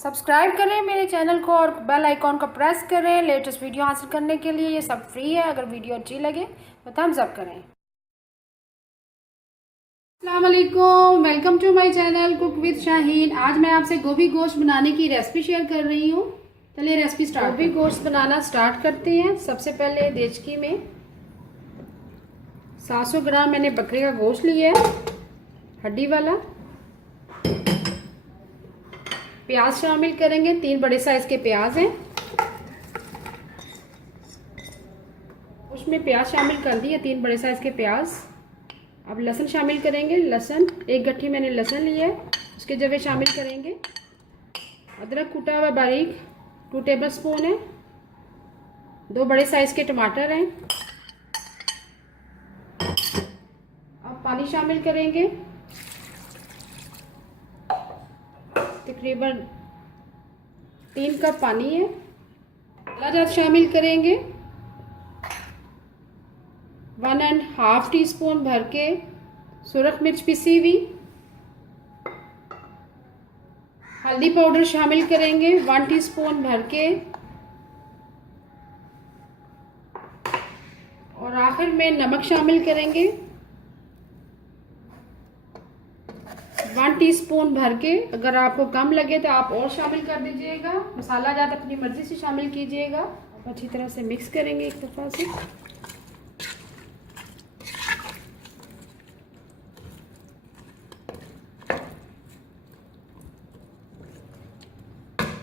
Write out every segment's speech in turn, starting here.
Subscribe करें मेरे channel को और बेल आइकॉन को प्रेस करें लेटेस्ट वीडियो हासिल करने के लिए। ये सब फ्री है। अगर वीडियो अच्छी लगे तो थम्स अप करें। अस्सलाम वालेकुम, welcome to my channel cook with Shaheen. आज मैं आपसे गोभी गोश्त बनाने की रेसिपी शेयर कर रही हूँ। चलिए रेसिपी स्टार्ट। गोभी गोश्त बनाना स्टार्ट करते हैं। सबसे पहले देचकी में 700 ग्राम मैंने बकरे का गोश्त लिया है, हड्डी वाला। प्याज शामिल करेंगे, 3 बड़े साइज के प्याज हैं। उसमें प्याज शामिल कर दिए, 3 बड़े साइज के प्याज। अब लहसुन शामिल करेंगे। लहसुन 1 गट्ठी मैंने लहसुन लिया है, उसके जगह शामिल करेंगे। अदरक कूटा हुआ बारीक 2 टेबल स्पून है। 2 बड़े साइज के टमाटर हैं। अब पानी शामिल करेंगे, तकरीबन 3 कप पानी है। लाल शामिल करेंगे, 1.5 टीस्पून भर के सुरख मिर्च पिसी हुई। हल्दी पाउडर शामिल करेंगे 1 टीस्पून भर के। और आखिर में नमक शामिल करेंगे 1 टीस्पून भर के। अगर आपको कम लगे तो आप और शामिल कर दीजिएगा। मसाला ज़्यादा अपनी मर्जी से शामिल कीजिएगा। अच्छी तरह से मिक्स करेंगे एक दफ़ा से।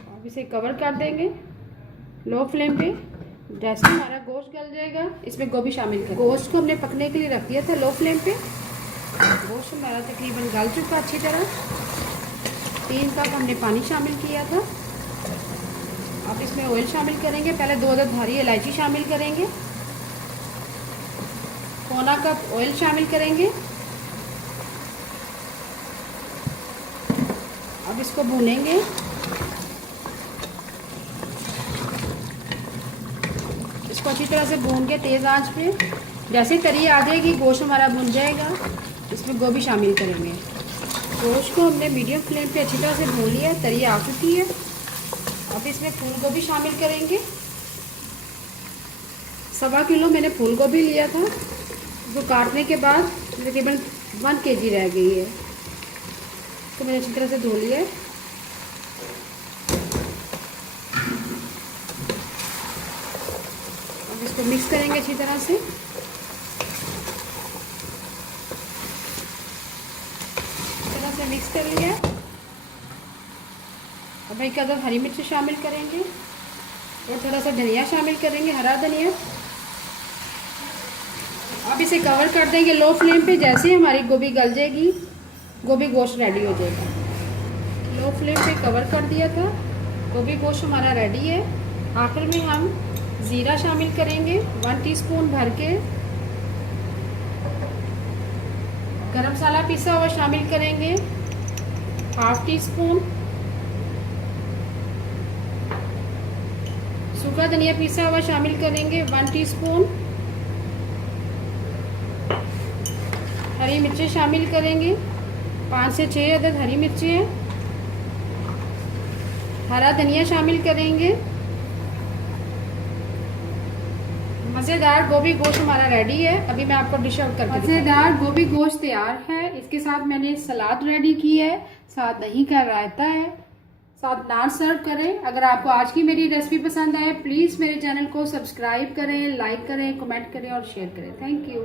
अब इसे कवर कर देंगे लो फ्लेम पे। जैसे हमारा गोश्त गल जाएगा, इसमें गोभी शामिल करें। गोश्त को हमने पकने के लिए रख दिया था लो फ्लेम पे। गोश्त हमारा तकरीबन गल चुका अच्छी तरह। 3 कप हमने पानी शामिल किया था। अब इसमें ऑयल शामिल करेंगे। पहले 2 अदद हरी इलायची शामिल करेंगे। पौना कप ऑयल शामिल करेंगे। अब इसको भूनेंगे। इसको अच्छी तरह से भून के तेज़ आंच पे। जैसे तरी आ जाएगी, गोश्त हमारा भुन जाएगा, इसमें गोभी शामिल करेंगे। गोश्त को हमने मीडियम फ्लेम पे अच्छी तरह से भून लिया, तरी आ चुकी है। अब इसमें फूल गोभी शामिल करेंगे। 1.25 किलो मैंने फूल गोभी लिया था, जो काटने के बाद तकरीबन 1 kg रह गई है, तो मैंने अच्छी तरह से धो लिया है। अब इसको मिक्स करेंगे अच्छी तरह से। मिक्स कर लिया। अब 1 अदद हरी मिर्च शामिल करेंगे और थोड़ा सा धनिया शामिल करेंगे, हरा धनिया। अब इसे कवर कर देंगे लो फ्लेम पे। जैसे ही हमारी गोभी गल जाएगी, गोभी गोश्त रेडी हो जाएगा। लो फ्लेम पे कवर कर दिया था। गोभी गोश्त हमारा रेडी है। आखिर में हम ज़ीरा शामिल करेंगे 1 टीस्पून भर के। गरम मसाला पिसा हुआ शामिल करेंगे 1/2 टीस्पून। सूखा धनिया पिसा हुआ शामिल करेंगे 1 टीस्पून। हरी मिर्चें शामिल करेंगे 5 से 6 अदद हरी मिर्चें हैं। हरा धनिया शामिल करेंगे। मज़ेदार गोभी गोश्त हमारा रेडी है। अभी मैं आपको डिश आउट करके मज़ेदार गोभी गोश्त तैयार है। इसके साथ मैंने सलाद रेडी की है, साथ दही का रायता है, साथ नान सर्व करें। अगर आपको आज की मेरी रेसिपी पसंद आए, प्लीज़ मेरे चैनल को सब्सक्राइब करें, लाइक करें, कमेंट करें और शेयर करें। Thank you.